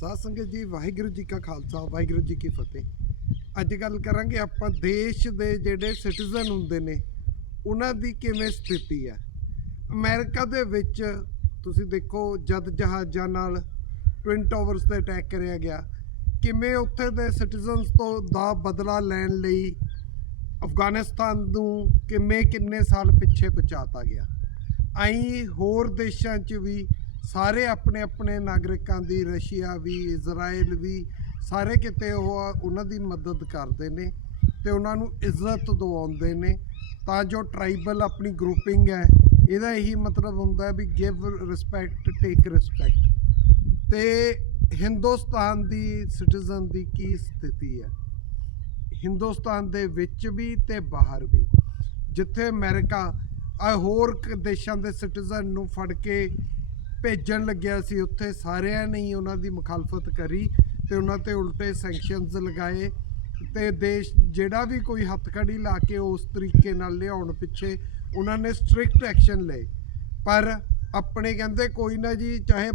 ਸਾਧ ਸੰਗਤ ਜੀ, ਵਾਹਿਗੁਰੂ ਜੀ ਕਾ ਖਾਲਸਾ, ਵਾਹਿਗੁਰੂ ਜੀ ਕੀ ਫਤਿਹ। ਅੱਜ ਗੱਲ ਕਰਾਂਗੇ ਆਪਾਂ ਦੇਸ਼ ਦੇ ਜਿਹੜੇ ਸਿਟੀਜ਼ਨ ਹੁੰਦੇ ਨੇ, ਉਹਨਾਂ ਦੀ ਕਿਵੇਂ ਸਥਿਤੀ ਹੈ। ਅਮਰੀਕਾ ਦੇ ਵਿੱਚ ਤੁਸੀਂ ਦੇਖੋ ਜਦ ਜਹਾਜ਼ਾਂ ਨਾਲ ਟਵਿਨ ਟਾਵਰਸ ਤੇ ਅਟੈਕ ਕਰਿਆ ਗਿਆ। ਕਿਵੇਂ ਉੱਥੇ ਦੇ ਸਿਟੀਜ਼ਨਸ ਤੋਂ ਦਾ ਬਦਲਾ ਲੈਣ ਲਈ ਅਫਗਾਨਿਸਤਾਨ ਨੂੰ ਕਿਵੇਂ ਕਿੰਨੇ ਸਾਲ ਪਿੱਛੇ ਪਹੁੰਚਾਤਾ ਗਿਆ। ਆਈ ਹੋਰ ਦੇਸ਼ਾਂ 'ਚ ਵੀ ਸਾਰੇ ਆਪਣੇ ਆਪਣੇ ਨਾਗਰਿਕਾਂ ਦੀ, ਰਸ਼ੀਆ ਵੀ ਇਜ਼ਰਾਈਲ ਵੀ, ਸਾਰੇ ਕਿਤੇ ਉਹ ਉਹਨਾਂ ਦੀ ਮਦਦ ਕਰਦੇ ਨੇ ਤੇ ਉਹਨਾਂ ਨੂੰ ਇੱਜ਼ਤ ਦਿਵਾਉਂਦੇ ਨੇ। ਤਾਂ ਜੋ ਟ੍ਰਾਈਬਲ ਆਪਣੀ ਗਰੁੱਪਿੰਗ ਹੈ, ਇਹਦਾ ਇਹੀ ਮਤਲਬ ਹੁੰਦਾ ਹੈ we give respect take respect ਤੇ ਹਿੰਦੁਸਤਾਨ ਦੀ ਸਿਟੀਜ਼ਨ ਦੀ ਕੀ ਸਥਿਤੀ ਹੈ? ਹਿੰਦੁਸਤਾਨ ਦੇ ਵਿੱਚ ਵੀ ਤੇ ਬਾਹਰ ਵੀ। ਜਿੱਥੇ ਅਮਰੀਕਾ ਆ ਹੋਰ ਕ- ਦੇਸ਼ਾਂ ਦੇ ਸਿਟੀਜ਼ਨ ਨੂੰ ਫੜ ਕੇ ਭੇਜਣ ਲੱਗਿਆ ਸੀ, ਉੱਥੇ ਸਾਰਿਆਂ ਨੇ ਹੀ ਉਹਨਾਂ ਦੀ ਮੁਖਾਲਫਤ ਕਰੀ ਤੇ ਉਹਨਾਂ ਤੇ ਉਲਟੇ ਸੈਂਕਸ਼ਨਸ ਲਗਾਏ ਤੇ ਦੇਸ਼ ਜਿਹੜਾ ਵੀ ਕੋਈ ਹੱਥਕੜੀ ਲਾ ਕੇ ਉਸ ਤਰੀਕੇ ਨਾਲ ਲਿਆਉਣ ਪਿੱਛੇ ਉਹਨਾਂ ਨੇ ਸਟ੍ਰਿਕਟ ਐਕਸ਼ਨ ਲਏ। ਪਰ ਆਪਣੇ ਕਹਿੰਦੇ ਕੋਈ ਨਾ ਜੀ, ਚਾਹੇ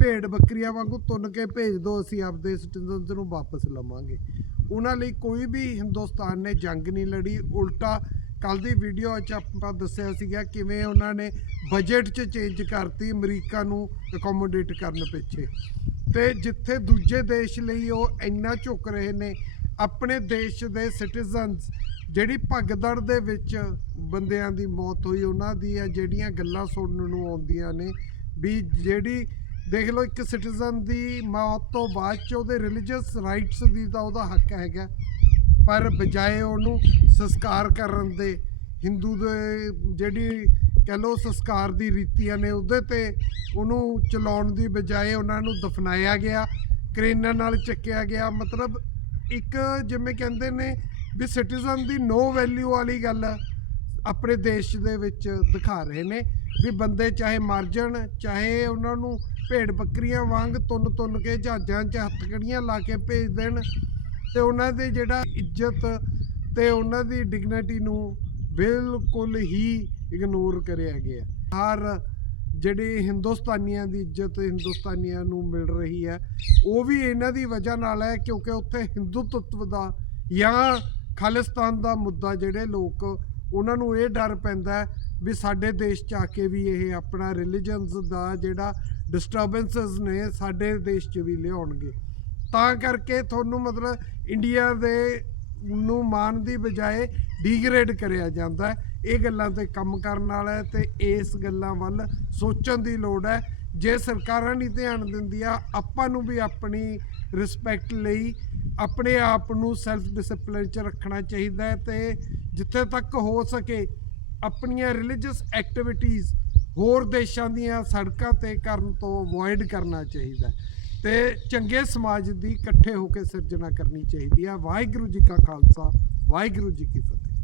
ਭੇਡ ਬੱਕਰੀਆਂ ਵਾਂਗੂ ਤੁੰਨ ਕੇ ਭੇਜ ਦਿਓ ਅਸੀਂ ਆਪਦੇ ਸਿਟੀਜ਼ਨਸ ਨੂੰ ਵਾਪਸ ਲਵਾਂਗੇ। ਉਹਨਾਂ ਲਈ ਕੋਈ ਵੀ ਹਿੰਦੁਸਤਾਨ ਨੇ ਜੰਗ ਨਹੀਂ ਲੜੀ, ਉਲਟਾ ਕੱਲ ਦੀ ਵੀਡੀਓ 'ਚ ਆਪਾਂ ਦੱਸਿਆ ਸੀਗਾ ਕਿਵੇਂ ਉਹਨਾਂ ਨੇ ਬਜਟ 'ਚ ਚੇਂਜ ਕਰਤੀ ਅਮਰੀਕਾ ਨੂੰ ਅਕੋਮੋਡੇਟ ਕਰਨ ਪਿੱਛੇ। ਤੇ ਜਿੱਥੇ ਦੂਜੇ ਦੇਸ਼ ਲਈ ਉਹ ਇੰਨਾ ਝੁਕ ਰਹੇ ਨੇ, ਆਪਣੇ ਦੇਸ਼ ਦੇ ਸਿਟੀਜ਼ਨਸ ਜਿਹੜੀ ਭਗਦੜ ਦੇ ਵਿੱਚ ਬੰਦਿਆਂ ਦੀ ਮੌਤ ਹੋਈ, ਉਹਨਾਂ ਦੀਆਂ ਜਿਹੜੀਆਂ ਗੱਲਾਂ ਸੁਣਨ ਨੂੰ ਆਉਂਦੀਆਂ ਨੇ, ਵੀ ਜਿਹੜੀ ਦੇਖ ਲਓ ਇੱਕ ਸਿਟੀਜ਼ਨ ਦੀ ਮੌਤ ਤੋਂ ਬਾਅਦ ਚ ਉਹਦੇ ਰਿਲੀਜੀਅਸ ਰਾਈਟਸ ਦੀ ਤਾਂ ਉਹਦਾ ਹੱਕ ਹੈਗਾ। ਪਰ ਬਜਾਏ ਉਹਨੂੰ ਸੰਸਕਾਰ ਕਰਨ ਦੇ, ਹਿੰਦੂ ਦੇ ਜਿਹੜੀ ਕਹ ਲਓ ਸੰਸਕਾਰ ਦੀ ਰੀਤੀਆਂ ਨੇ ਉਹਦੇ ਤੇ ਉਹਨੂੰ ਚਲਾਉਣ ਦੀ ਬਜਾਏ ਉਹਨਾਂ ਨੂੰ ਦਫਨਾਇਆ ਗਿਆ ਕਰੇਨਾਂ ਨਾਲ ਚੱਕਿਆ ਗਿਆ। ਮਤਲਬ ਇੱਕ ਜਿਵੇਂ ਕਹਿੰਦੇ ਨੇ ਵੀ ਸਿਟੀਜ਼ਨ ਦੀ ਨੋ ਵੈਲਿਊ ਵਾਲੀ ਗੱਲ ਆਪਣੇ ਦੇਸ਼ ਦੇ ਵਿੱਚ ਦਿਖਾ ਰਹੇ ਨੇ ਵੀ ਬੰਦੇ ਚਾਹੇ ਮਰ ਜਾਣ, ਚਾਹੇ ਉਹਨਾਂ ਨੂੰ ਭੇਡ ਬੱਕਰੀਆਂ ਵਾਂਗ ਤੁੰਨ ਤੁੰਨ ਕੇ ਜਹਾਜ਼ਾਂ 'ਚ ਹੱਥਕੜੀਆਂ ਲਾ ਕੇ ਭੇਜ ਦੇਣ ਤੇ ਉਹਨਾਂ ਦੇ ਜਿਹੜਾ ਇੱਜ਼ਤ ਤੇ ਉਹਨਾਂ ਦੀ ਡਿਗਨਿਟੀ ਨੂੰ ਬਿਲਕੁਲ ਹੀ ਇਗਨੋਰ ਕਰਿਆ ਗਿਆ। ਹਰ ਜਿਹੜੀ ਹਿੰਦੁਸਤਾਨੀਆਂ ਦੀ ਇੱਜ਼ਤ ਹਿੰਦੁਸਤਾਨੀਆਂ ਨੂੰ ਮਿਲ ਰਹੀ ਹੈ, ਉਹ ਵੀ ਇਹਨਾਂ ਦੀ ਵਜ੍ਹਾ ਨਾਲ ਹੈ ਕਿਉਂਕਿ ਉੱਥੇ ਹਿੰਦੂਤਵ ਦਾ ਜਾਂ ਖਾਲਿਸਤਾਨ ਦਾ ਮੁੱਦਾ ਜਿਹੜੇ ਲੋਕ, ਉਹਨਾਂ ਨੂੰ ਇਹ ਡਰ ਪੈਂਦਾ ਵੀ ਸਾਡੇ ਦੇਸ਼ ਚ ਆ ਕੇ ਵੀ ਇਹ ਆਪਣਾ ਰਿਲੀਜੀਅਨਸ ਦਾ ਜਿਹੜਾ ਡਿਸਟਰਬੈਂਸਸ ਨੇ ਸਾਡੇ ਦੇਸ਼ ਚ ਵੀ ਲਿਆਉਣਗੇ। ਤਾਂ ਕਰਕੇ ਤੁਹਾਨੂੰ ਮਤਲਬ ਇੰਡੀਆ ਦੇ ਨੂੰ ਮਾਨ ਦੀ ਬਜਾਏ ਡੀਗ੍ਰੇਡ ਕਰਿਆ ਜਾਂਦਾ ਹੈ। ਇਹ ਗੱਲਾਂ ਤੇ ਕੰਮ ਕਰਨ ਵਾਲਾ ਹੈ ਤੇ ਇਸ ਗੱਲਾਂ ਵੱਲ ਸੋਚਣ ਦੀ ਲੋੜ ਹੈ। ਜੇ ਸਰਕਾਰਾਂ ਨਹੀਂ ਧਿਆਨ ਦਿੰਦੀਆਂ, ਆਪਾਂ ਨੂੰ ਵੀ ਆਪਣੀ ਰਿਸਪੈਕਟ ਲਈ ਆਪਣੇ ਆਪ ਨੂੰ ਸੈਲਫ ਡਿਸਪਲਿਨ ਚ ਰੱਖਣਾ ਚਾਹੀਦਾ ਹੈ ਤੇ ਜਿੱਥੇ ਤੱਕ ਹੋ ਸਕੇ ਆਪਣੀਆਂ ਰਿਲੀਜੀਅਸ ਐਕਟੀਵਿਟੀਜ਼ ਹੋਰ ਦੇਸ਼ਾਂ ਦੀਆਂ ਸੜਕਾਂ ਤੇ ਕਰਨ ਤੋਂ ਅਵੋਇਡ ਕਰਨਾ ਚਾਹੀਦਾ ਤੇ ਚੰਗੇ ਸਮਾਜ ਦੀ ਇਕੱਠੇ ਹੋ ਕੇ ਸਿਰਜਣਾ ਕਰਨੀ ਚਾਹੀਦੀ ਹੈ ਵਾਹਿਗੁਰੂ ਜੀ ਕਾ ਖਾਲਸਾ, ਵਾਹਿਗੁਰੂ ਜੀ ਕੀ ਫਤਿਹ।